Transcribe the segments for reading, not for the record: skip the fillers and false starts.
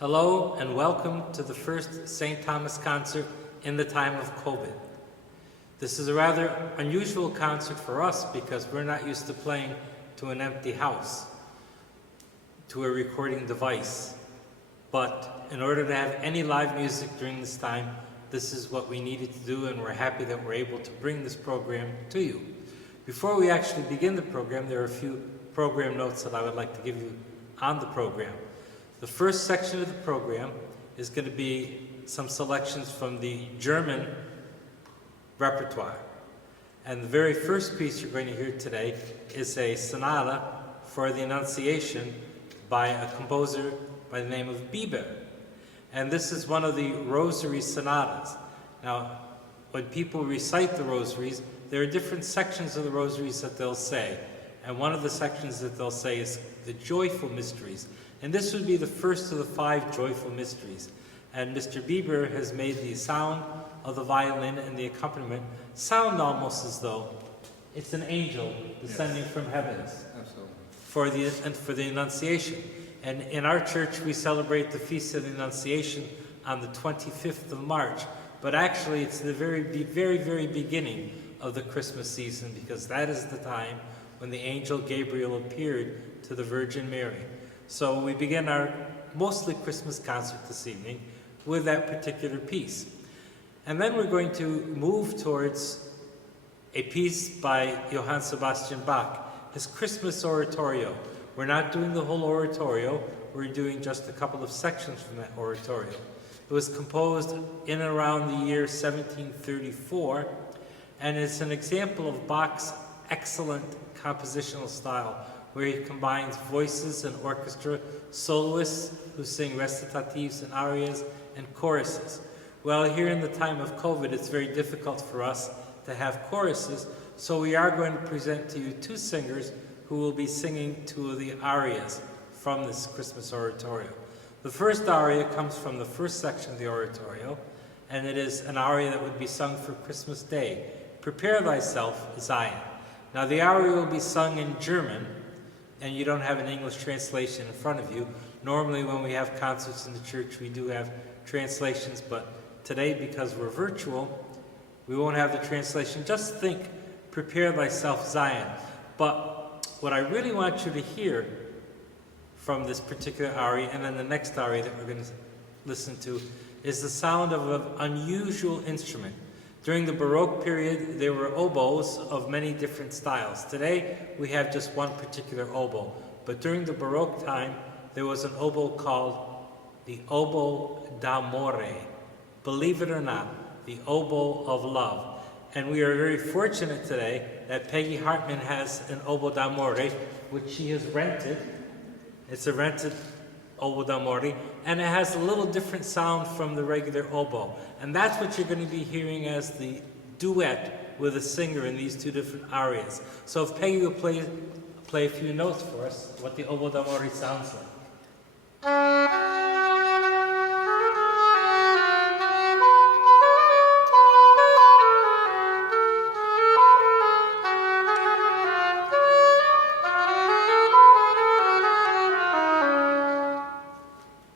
Hello and welcome to the first St. Thomas concert in the time of COVID. This is a rather unusual concert for us because we're not used to playing to an empty house, to a recording device. But in order to have any live music during this time, this is what we needed to do, and we're happy that we're able to bring this program to you. Before we actually begin the program, there are a few program notes that I would like to give you on the program. The first section of the program is going to be some selections from the German repertoire. And the very first piece you're going to hear today is a sonata for the Annunciation by a composer by the name of Bieber. And this is one of the Rosary sonatas. Now, when people recite the Rosaries, there are different sections of the Rosaries that they'll say. And one of the sections that they'll say is the joyful mysteries. And this would be the first of the 5 joyful mysteries. And Mr. Bieber has made the sound of the violin and the accompaniment sound almost as though it's an angel descending from heavens. Absolutely. For the Annunciation. And in our church, we celebrate the Feast of the Annunciation on the 25th of March. But actually, it's the very beginning of the Christmas season, because that is the time when the angel Gabriel appeared to the Virgin Mary. So we begin our mostly Christmas concert this evening with that particular piece. And then we're going to move towards a piece by Johann Sebastian Bach, his Christmas oratorio. We're not doing the whole oratorio, we're doing just a couple of sections from that oratorio. It was composed in and around the year 1734, and it's an example of Bach's excellent compositional style, where he combines voices and orchestra, soloists who sing recitatives and arias, and choruses. Well, here in the time of COVID, it's very difficult for us to have choruses, so we are going to present to you 2 singers who will be singing 2 of the arias from this Christmas oratorio. The first aria comes from the first section of the oratorio, and it is an aria that would be sung for Christmas Day. Prepare thyself, Zion. Now the aria will be sung in German, and you don't have an English translation in front of you. Normally when we have concerts in the church, we do have translations, but today, because we're virtual, we won't have the translation. Just think, prepare thyself, Zion. But what I really want you to hear from this particular aria, and then the next aria that we're going to listen to, is the sound of an unusual instrument. During the Baroque period, there were oboes of many different styles. Today, we have just one particular oboe. But during the Baroque time, there was an oboe called the oboe d'amore. Believe it or not, the oboe of love. And we are very fortunate today that Peggy Hartman has an oboe d'amore, which she has rented. It's a rented oboe d'amore, and it has a little different sound from the regular oboe. And that's what you're going to be hearing as the duet with a singer in these 2 different arias. So if Peggy will play a few notes for us, what the oboe d'amore sounds like.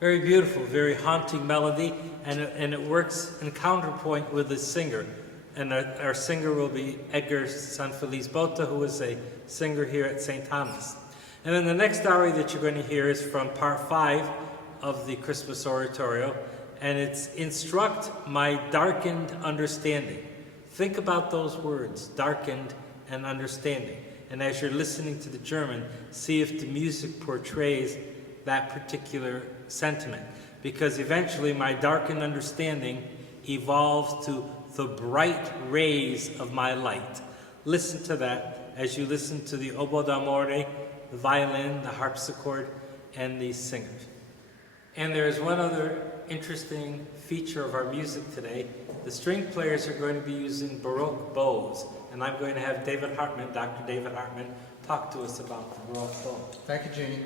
Very beautiful, very haunting melody, and it works in counterpoint with the singer. And our singer will be Edgar Sanfeliz Botta, who is a singer here at St. Thomas. And then the next aria that you're going to hear is from part 5 of the Christmas oratorio, and it's Instruct My Darkened Understanding. Think about those words, darkened and understanding. And as you're listening to the German, see if the music portrays that particular sentiment, because eventually my darkened understanding evolves to the bright rays of my light. Listen to that as you listen to the oboe d'amore, the violin, the harpsichord, and these singers. And there is one other interesting feature of our music today. The string players are going to be using Baroque bows, and I'm going to have David Hartman, Dr. David Hartman, talk to us about the Baroque bow. Thank you, Gene.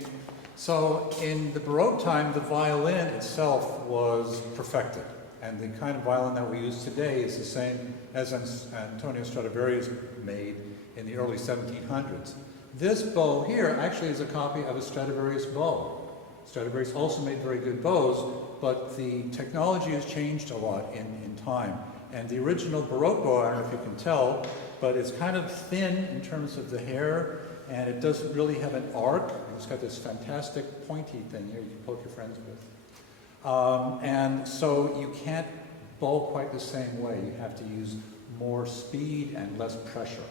So in the Baroque time, the violin itself was perfected. And the kind of violin that we use today is the same as Antonio Stradivarius made in the early 1700s. This bow here actually is a copy of a Stradivarius bow. Stradivarius also made very good bows, but the technology has changed a lot in time. And the original Baroque bow, I don't know if you can tell, but it's kind of thin in terms of the hair, and it doesn't really have an arc. It's got this fantastic pointy thing here you can poke your friends with. And so you can't bow quite the same way. You have to use more speed and less pressure.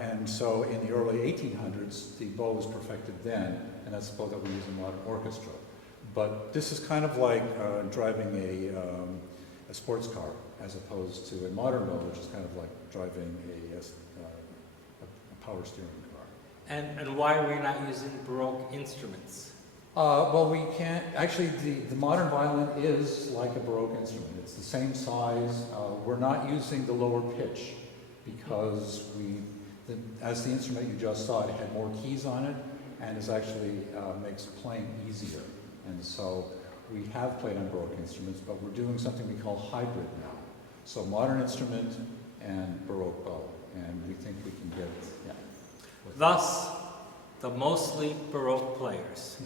And so in the early 1800s, the bow was perfected then, and that's the bow that we use in modern orchestra. But this is kind of like driving a sports car, as opposed to a modern bow, which is kind of like driving a power steering car. And why are we not using Baroque instruments? Well, we can't, actually the modern violin is like a Baroque instrument. It's the same size. We're not using the lower pitch because as the instrument you just saw, it had more keys on it and is actually makes playing easier. And so we have played on Baroque instruments, but we're doing something we call hybrid now. So modern instrument and Baroque bow, and we think we can get, yeah. Thus, the Mostly Baroque Players.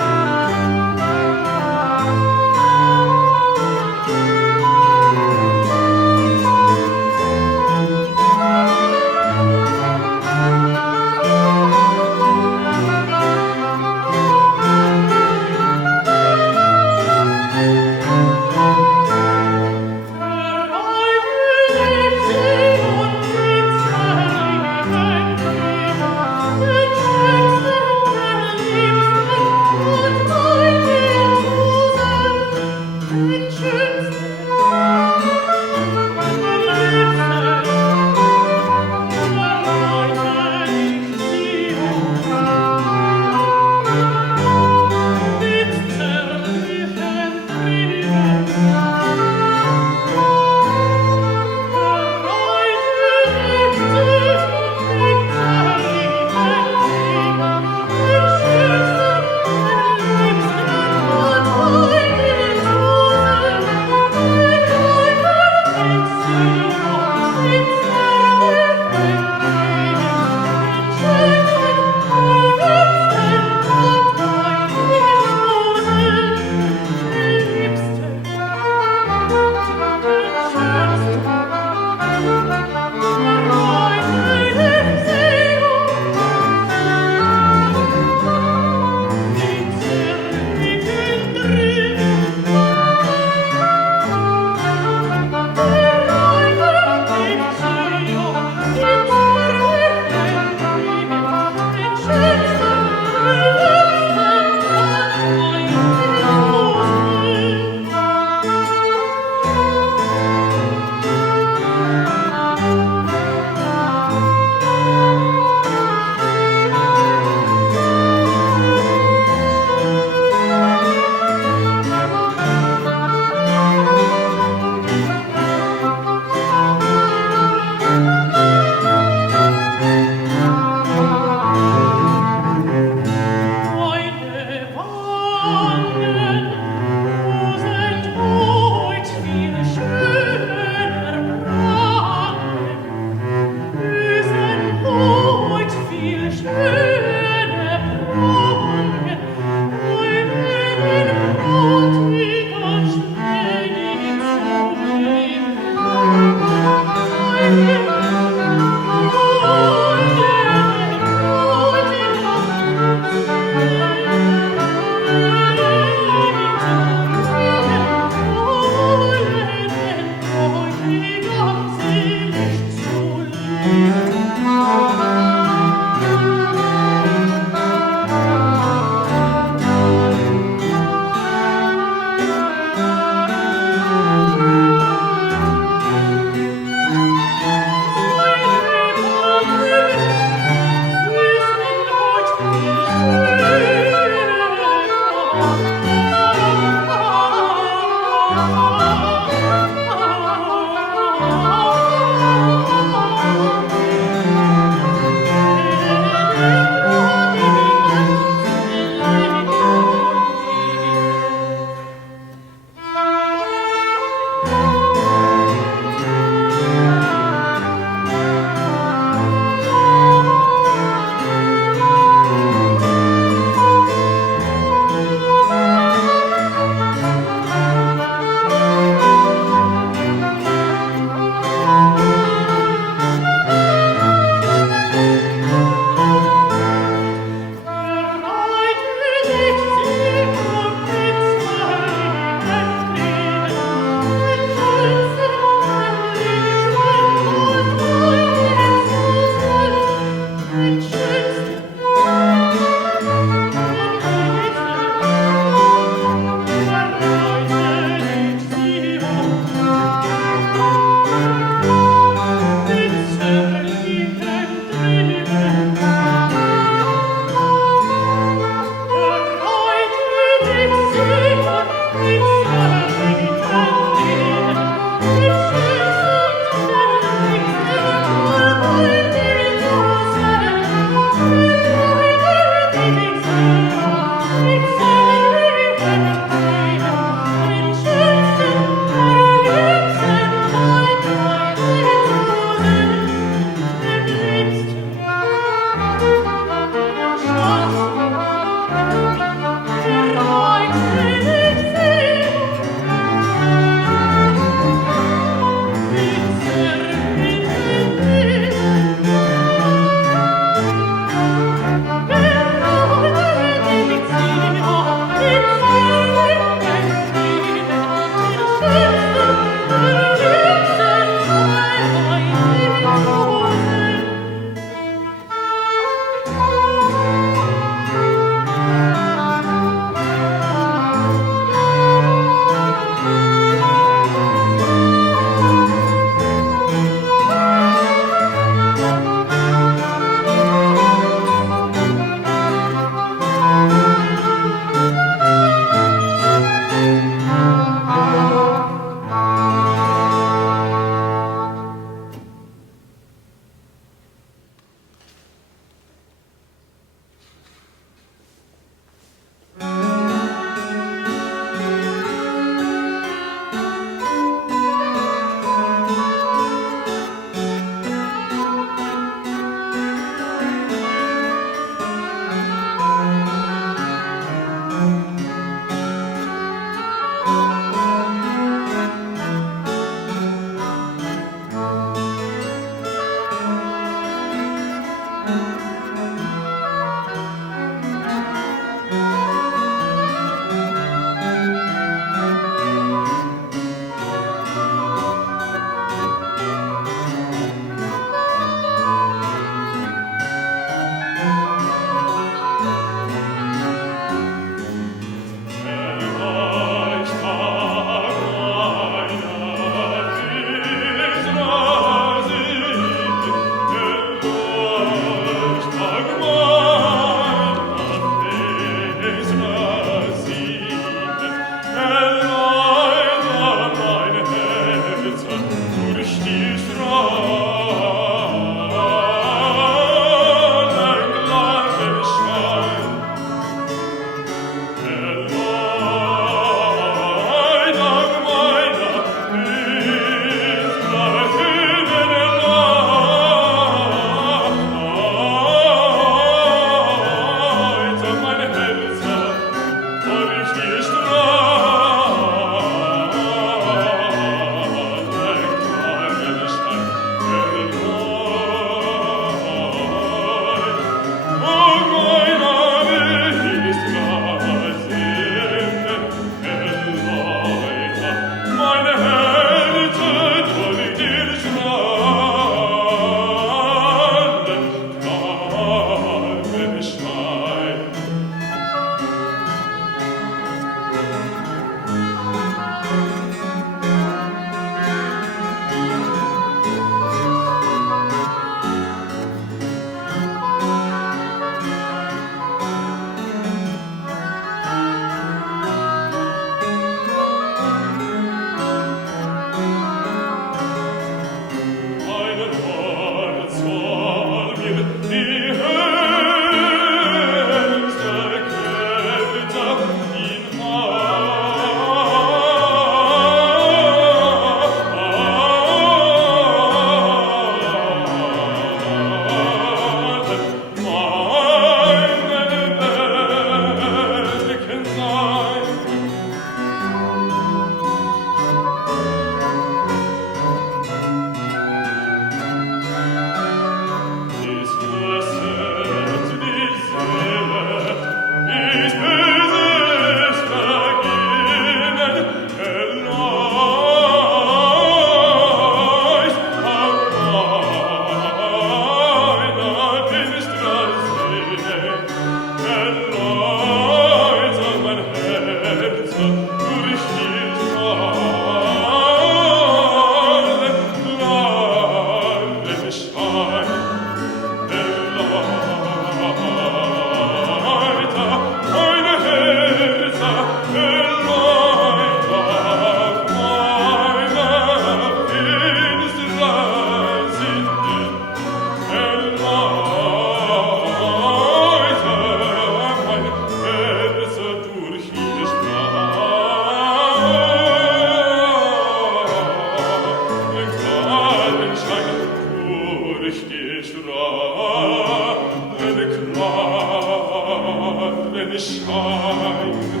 Sonnenschein.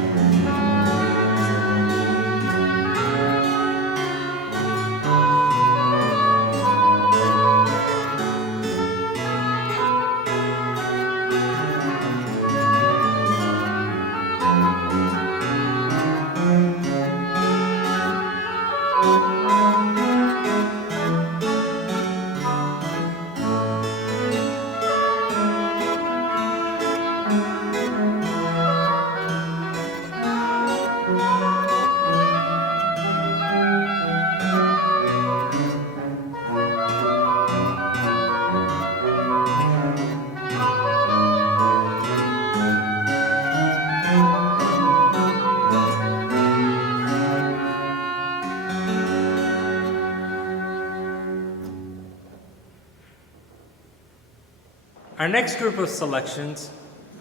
Our next group of selections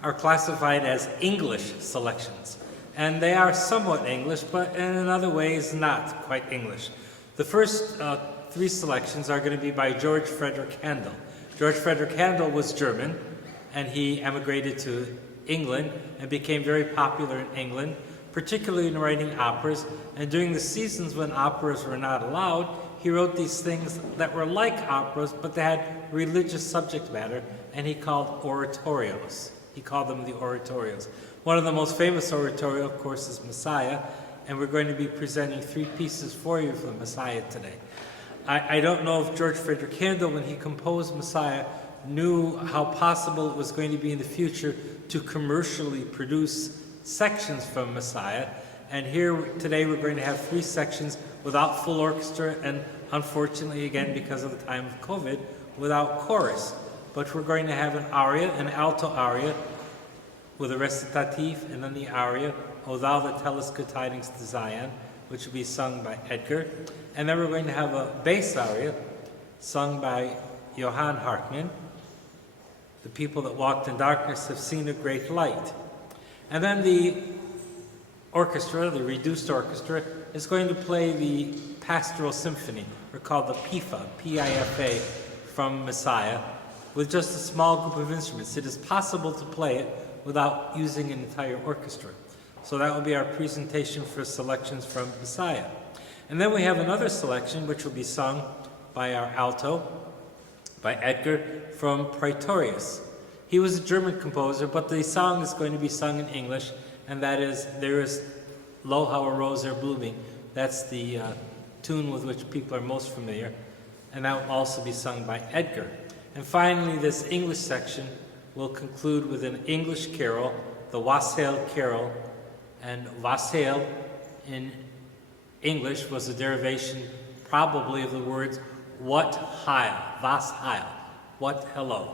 are classified as English selections, and they are somewhat English, but in other ways not quite English. The first three selections are going to be by George Frederick Handel. George Frederick Handel was German, and he emigrated to England and became very popular in England, particularly in writing operas. And during the seasons when operas were not allowed, he wrote these things that were like operas, but they had religious subject matter, and he called oratorios. He called them the oratorios. One of the most famous oratorio, of course, is Messiah, and we're going to be presenting three pieces for you from Messiah today. I don't know if George Frederick Handel, when he composed Messiah, knew how possible it was going to be in the future to commercially produce sections from Messiah. And here today we're going to have three sections without full orchestra, and unfortunately, again, because of the time of COVID, without chorus. But we're going to have an aria, an alto aria, with a recitative, and then the aria, O Thou that Tellest Good Tidings to Zion, which will be sung by Edgar. And then we're going to have a bass aria, sung by Johan Hartman. The people that walked in darkness have seen a great light. And then the orchestra, the reduced orchestra, is going to play the pastoral symphony, or called the PIFA, P-I-F-A, from Messiah, with just a small group of instruments. It is possible to play it without using an entire orchestra. So that will be our presentation for selections from Messiah. And then we have another selection which will be sung by our alto, by Edgar, from Praetorius. He was a German composer, but the song is going to be sung in English, and that is, There is Lo, How a Rose Are Blooming. That's the tune with which people are most familiar, and that will also be sung by Edgar. And finally, this English section will conclude with an English carol, the Wassail Carol. And Wassail in English was a derivation probably of the words what heil, was heil, what hello.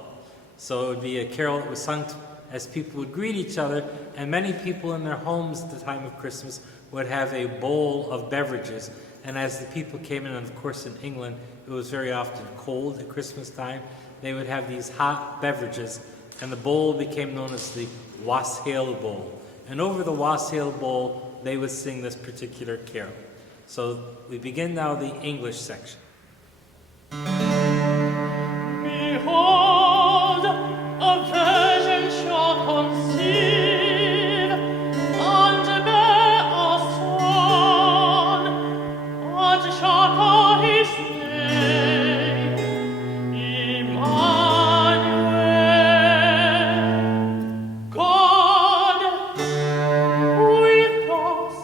So it would be a carol that was sung as people would greet each other, and many people in their homes at the time of Christmas would have a bowl of beverages. And as the people came in, and of course in England, it was very often cold at Christmas time, they would have these hot beverages, and the bowl became known as the wassail bowl. And over the wassail bowl, they would sing this particular carol. So we begin now the English section. Behold, a virgin shall conceive, and bear a son, and shall call his name Emmanuel. God with us.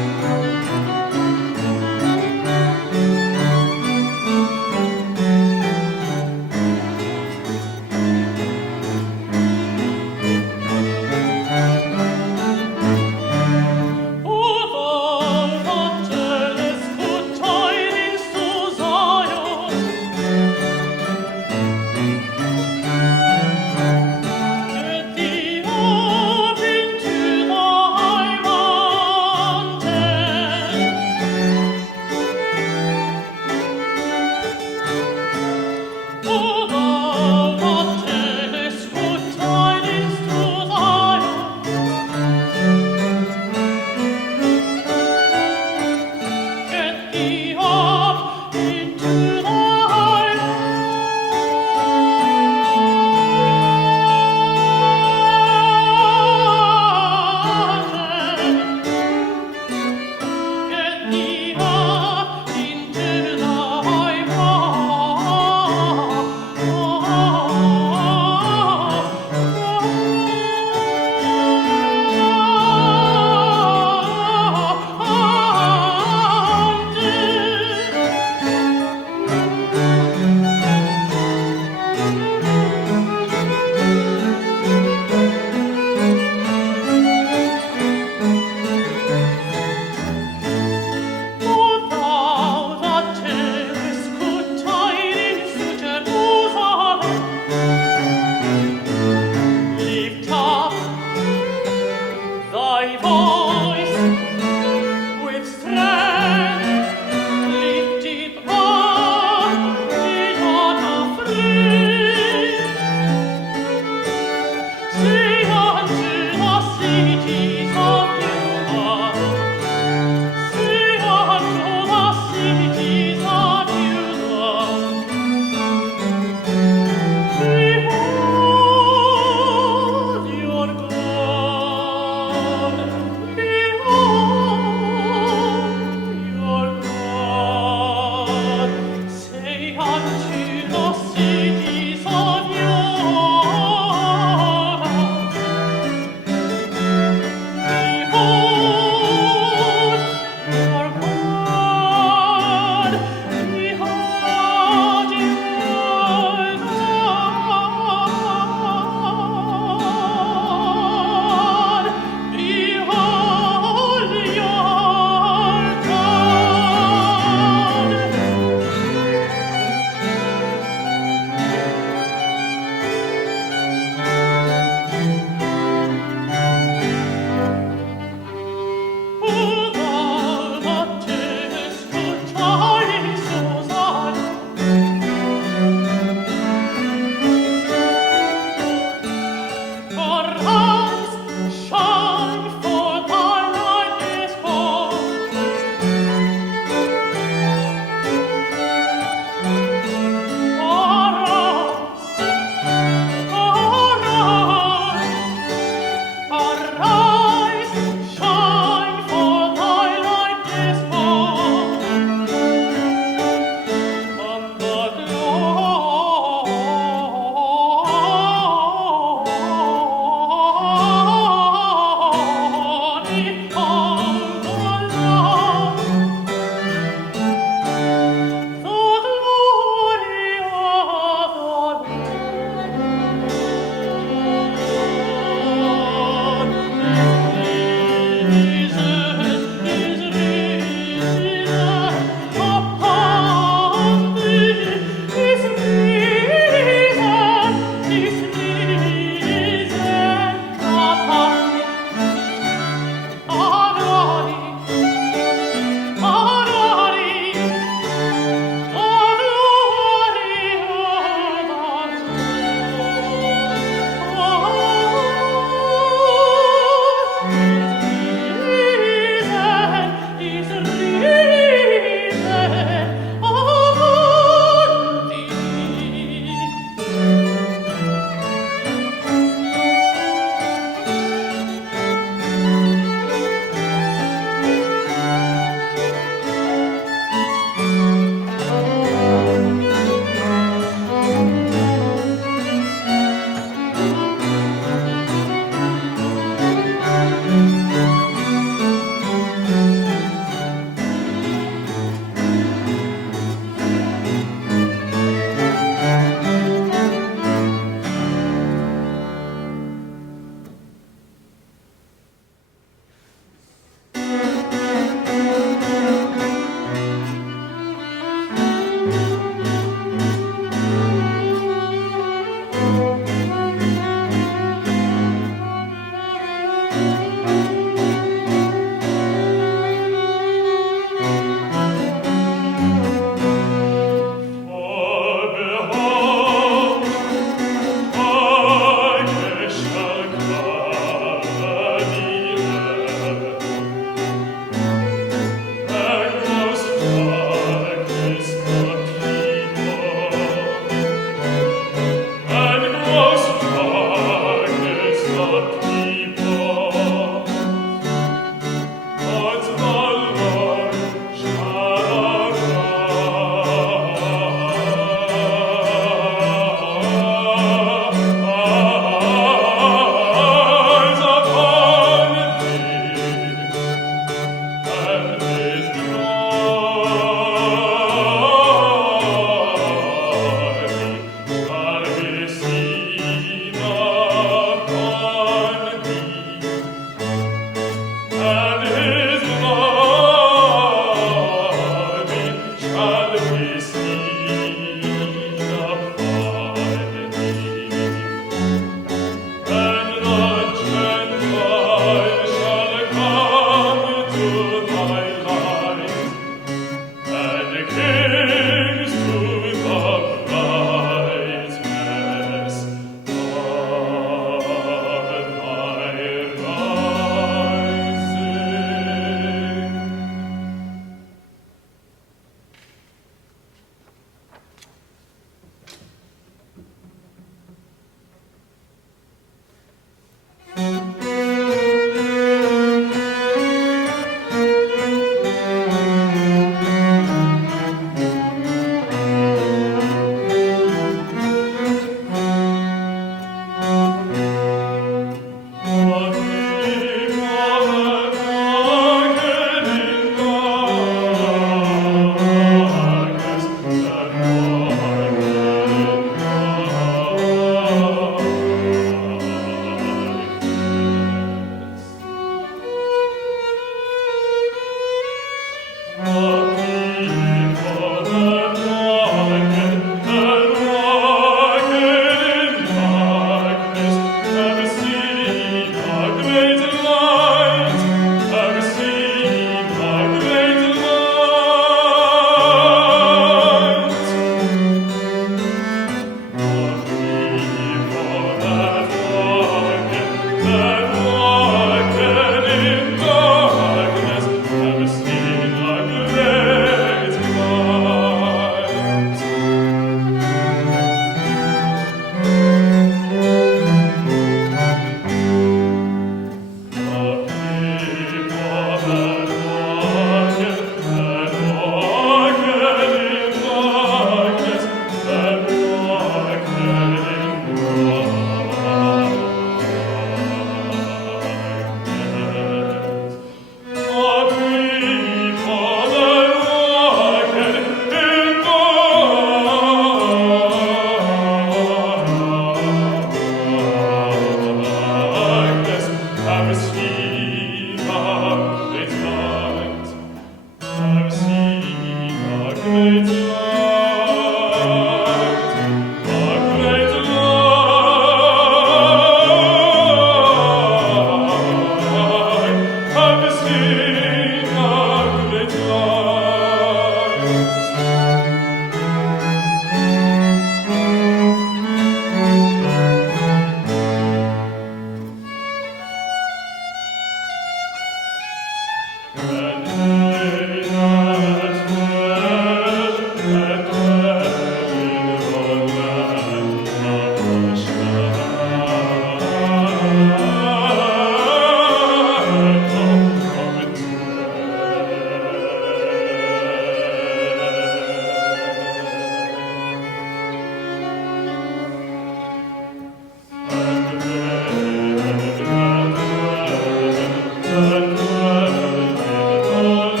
All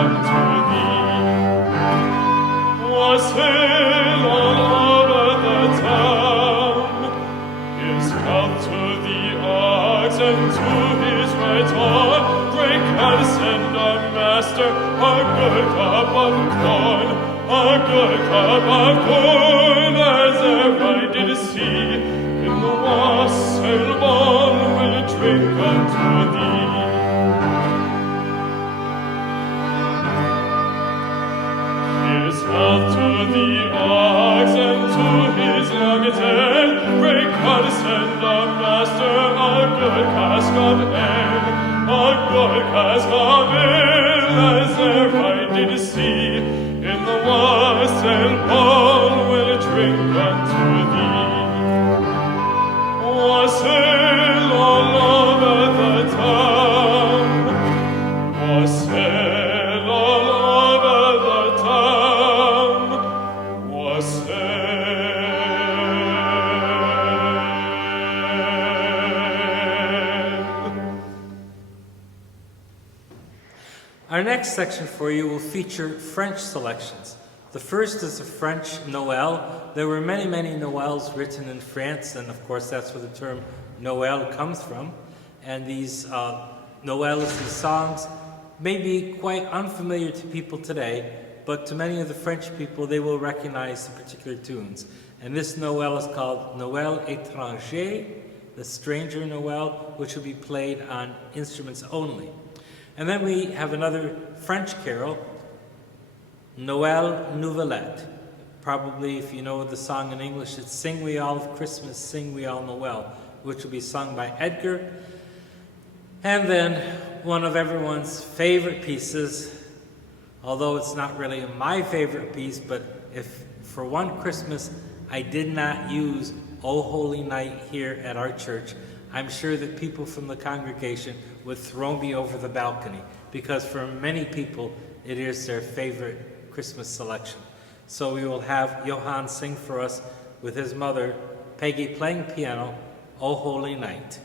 unto thee. Wassail all over the town, his health to the ox and to his right arm. Break and send a master a good cup of corn, a good cup of corn, as ever I did see. In the wassail bowl will drink unto thee. His health to the ox and to his long tail. Break and send a master a good cask of ale, a good cask of ale, as ever I did see. In the wassail bowl will drink unto thee. Wassail all over the town, wassail all over the town, wassail. Our next section for you will feature French selections. The first is a French Noël. There were many, many Noëls written in France, and of course that's where the term Noël comes from. And these Noëls, these songs, may be quite unfamiliar to people today, but to many of the French people, they will recognize the particular tunes. And this Noël is called Noël étranger, the stranger Noël, which will be played on instruments only. And then we have another French carol, Noël Nouvelette. Probably, if you know the song in English, it's Sing We All of Christmas, Sing We All Noël, which will be sung by Edgar. And then one of everyone's favorite pieces, although it's not really my favorite piece, but if for one Christmas I did not use O Holy Night here at our church, I'm sure that people from the congregation would throw me over the balcony, because for many people it is their favorite Christmas selection. So we will have Johan sing for us with his mother, Peggy, playing piano, O Holy Night.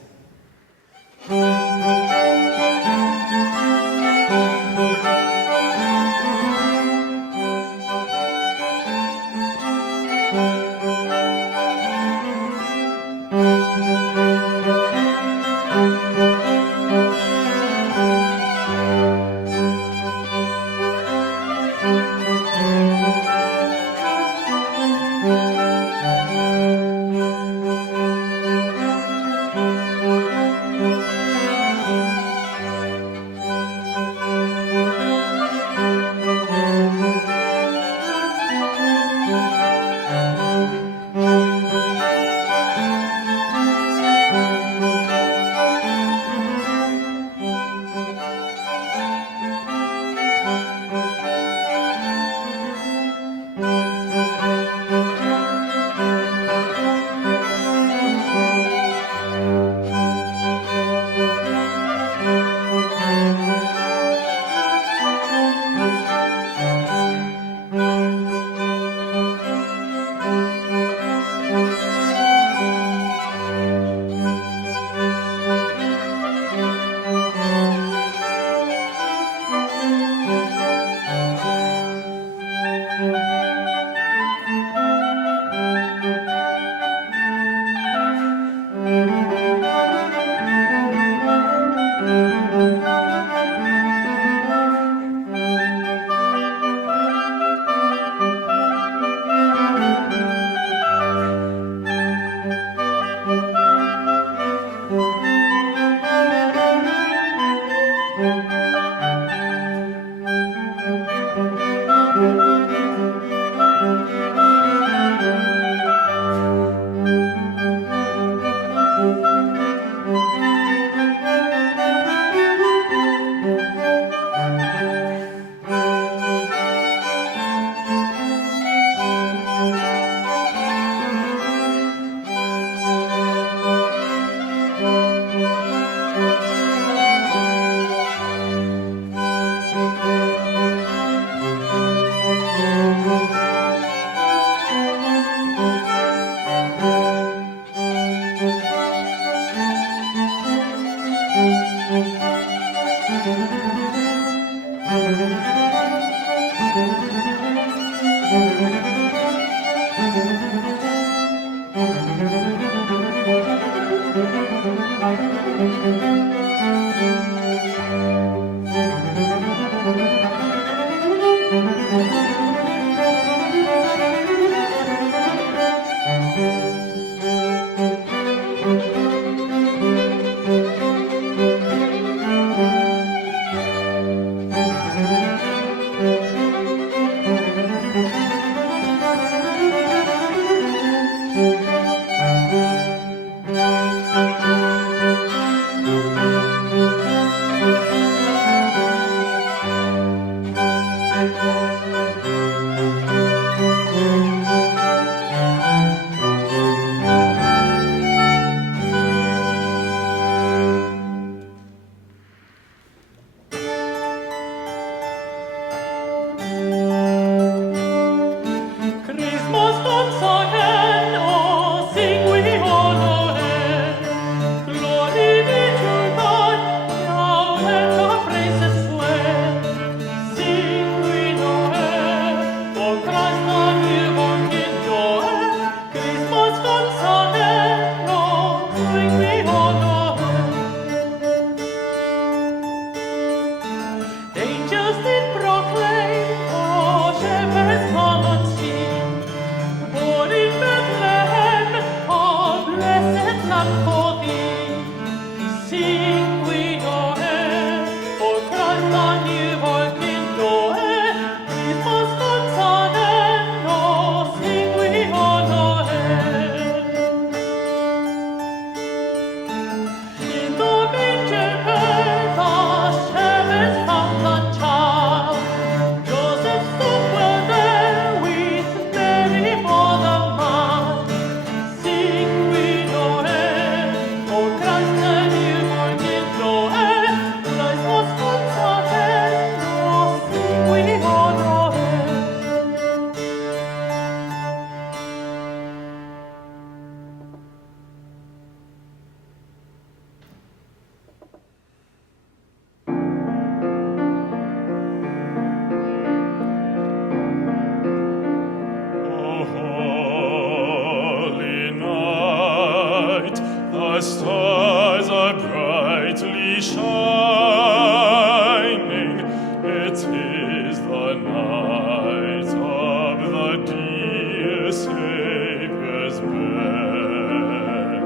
is the night of the dear Saviour's birth.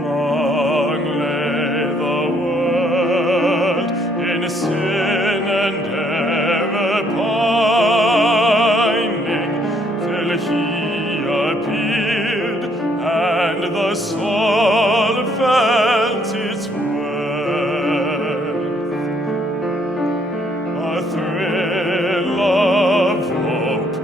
Long lay the world in sin and ever pining, till he appeared, and the soul felt its worth. A thrill of hope,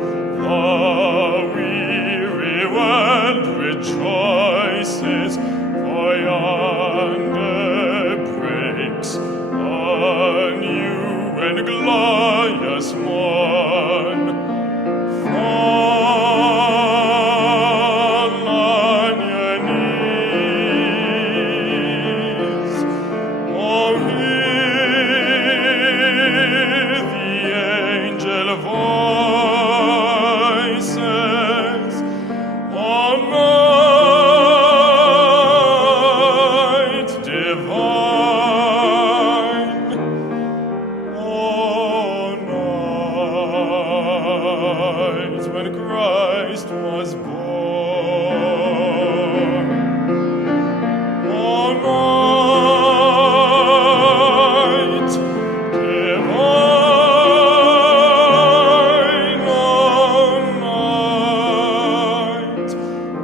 the weary world rejoices, for yonder breaks a new and glorious morn. Fall on your knees, oh, hear the angel voices, oh, night divine, oh, night when Christ was born. Oh, night divine,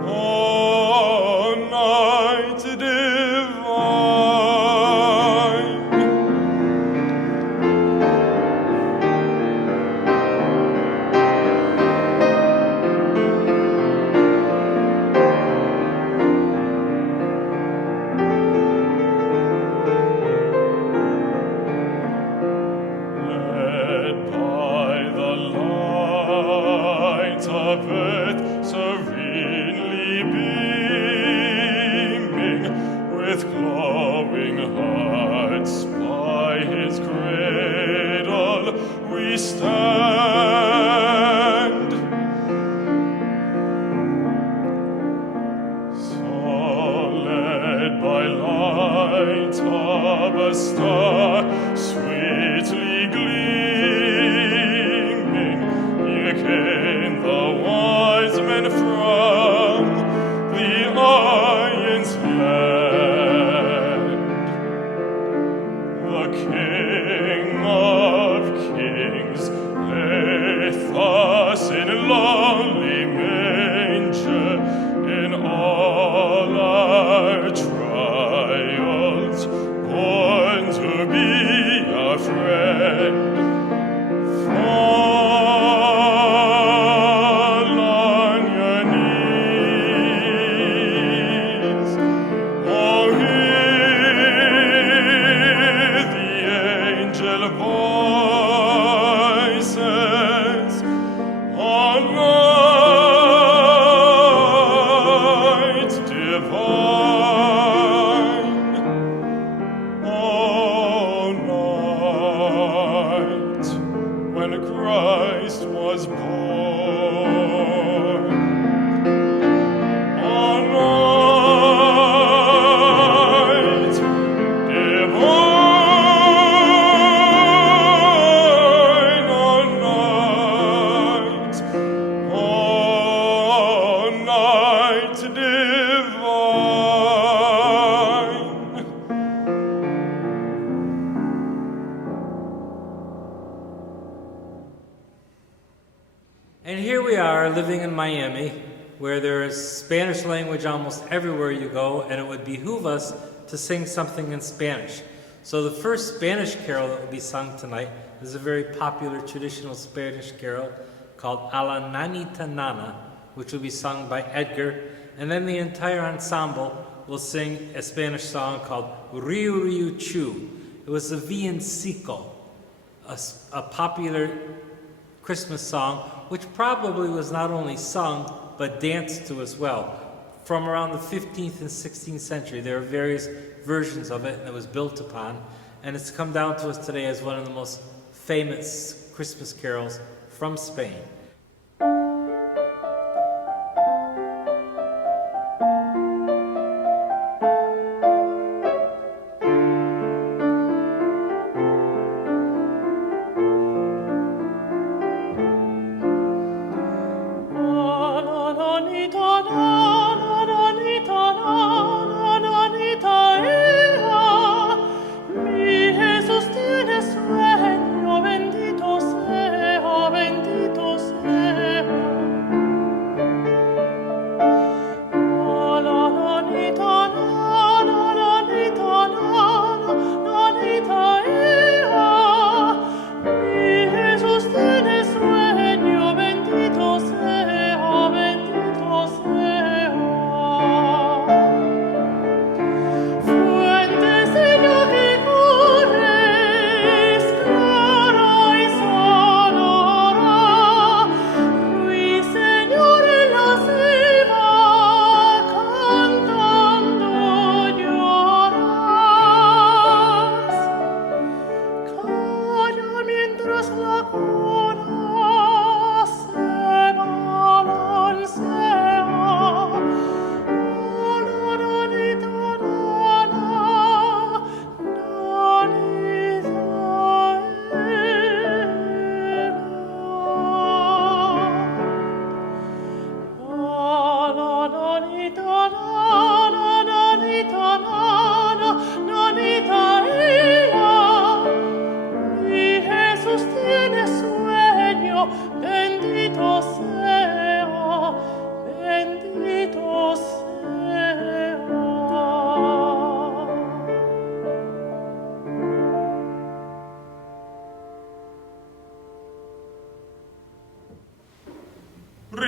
oh, night divine. Led by the light of earth, serenely beaming, with glowing hearts by his cradle we stand. So led by light of a star, sweetly gleaming, here came the wise men from the Orion's land. The King of Kings lay thus in lonely manger, in all our trials, born to be our friend. Fall on your knees, oh, hear the angel voices, oh, night divine, oh, night when Christ was born. Oh, night divine, oh, night divine. And here we are living in Miami, where there is Spanish language almost everywhere you go, and it would behoove us to sing something in Spanish. So the first Spanish carol that will be sung tonight is a very popular traditional Spanish carol called A la Nanita Nana, which will be sung by Edgar, and then the entire ensemble will sing a Spanish song called Riu Riu Chu. It was a villancico, a popular Christmas song, which probably was not only sung, but danced to as well. From around the 15th and 16th century, there are various versions of it, and it was built upon, and it's come down to us today as one of the most famous Christmas carols from Spain.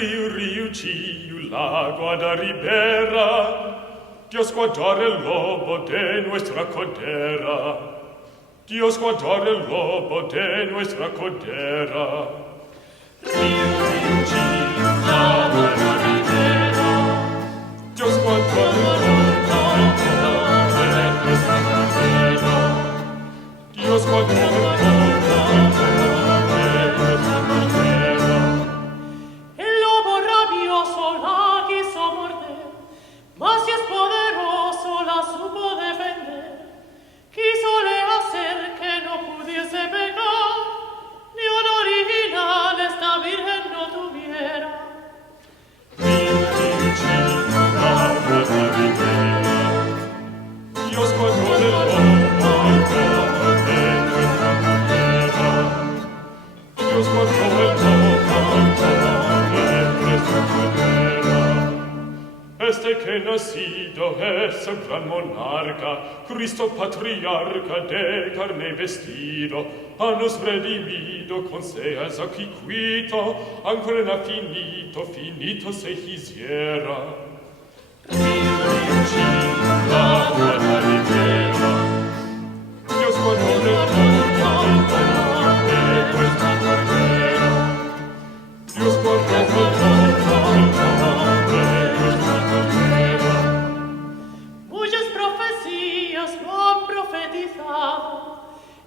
riucci lago da ribera, Dios guardare el lobo de nuestra codera, Dios guardare el lobo de nuestra codera. Riucci lago da ribera, Dios guardare el lobo de nuestra codera, Dios guardare el lobo de nuestra codera. El lobo rabioso la quiso morder, mas si es poderoso la supo defender. Quísole hacer que no pudiese pecar, ni un original esta virgen no tuviera. Dios guardó el lobo de nuestra codera, Dios guardó el lobo de nuestra codera. Este que nacido es el gran monarca, Cristo patriarca de carne vestido, ha nos redimido con seas aquí quito, ancora no finito, finito se quisiera. Riucci l'agua da ribera, Dios guardò el lobo de nuestra codera, Dios guardò el lobo de nuestra codera. Muchas profecías lo han profetizado,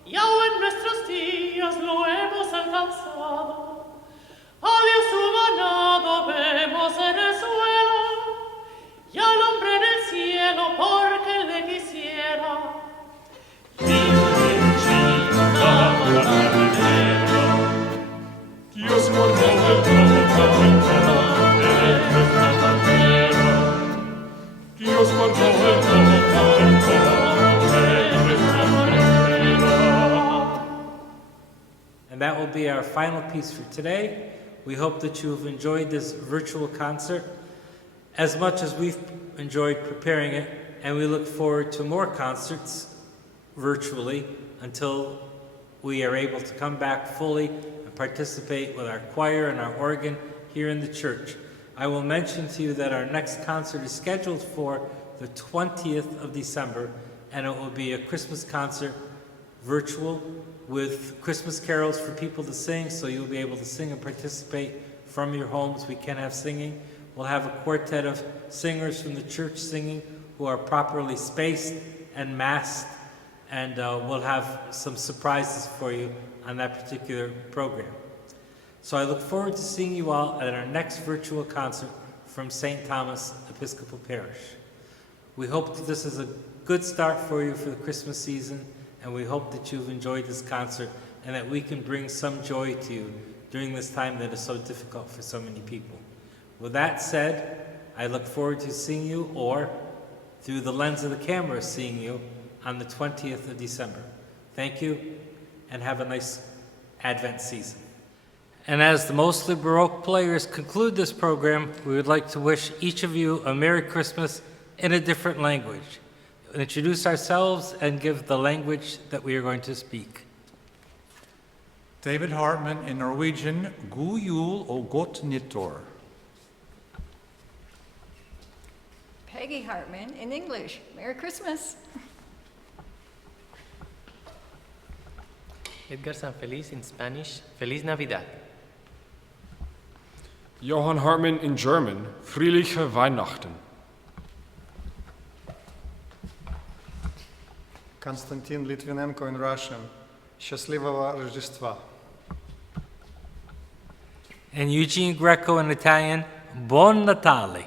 y aún en nuestros días lo hemos alcanzado. A Dios su ganado vemos en el suelo, y al hombre en el cielo porque él le quisiera. Dios guardó el lobo de nuestra codera, Dios guardó el lobo de nuestra codera. And that will be our final piece for today. We hope that you have enjoyed this virtual concert as much as we've enjoyed preparing it, and we look forward to more concerts virtually until we are able to come back fully and participate with our choir and our organ here in the church. I will mention to you that our next concert is scheduled for the 20th of December, and it will be a Christmas concert virtual with Christmas carols for people to sing, so you'll be able to sing and participate from your homes. We can have singing. We'll have a quartet of singers from the church singing who are properly spaced and masked, and we'll have some surprises for you on that particular program. So I look forward to seeing you all at our next virtual concert from St. Thomas Episcopal Parish. We hope that this is a good start for you for the Christmas season, and we hope that you've enjoyed this concert and that we can bring some joy to you during this time that is so difficult for so many people. With that said, I look forward to seeing you, or through the lens of the camera, seeing you on the 20th of December. Thank you, and have a nice Advent season. And as the Mostly Baroque Players conclude this program, we would like to wish each of you a Merry Christmas in a different language. Introduce ourselves and give the language that we are going to speak. David Hartman in Norwegian, God jul og godt nyttår. Peggy Hartman in English. Merry Christmas. Edgar Sanfeliz in Spanish. Feliz Navidad. Johan Hartman in German, Fröhliche Weihnachten. Konstantin Litvenenko in Russian. Счастливого Рождества. And Eugene Greco in Italian, Buon Natale.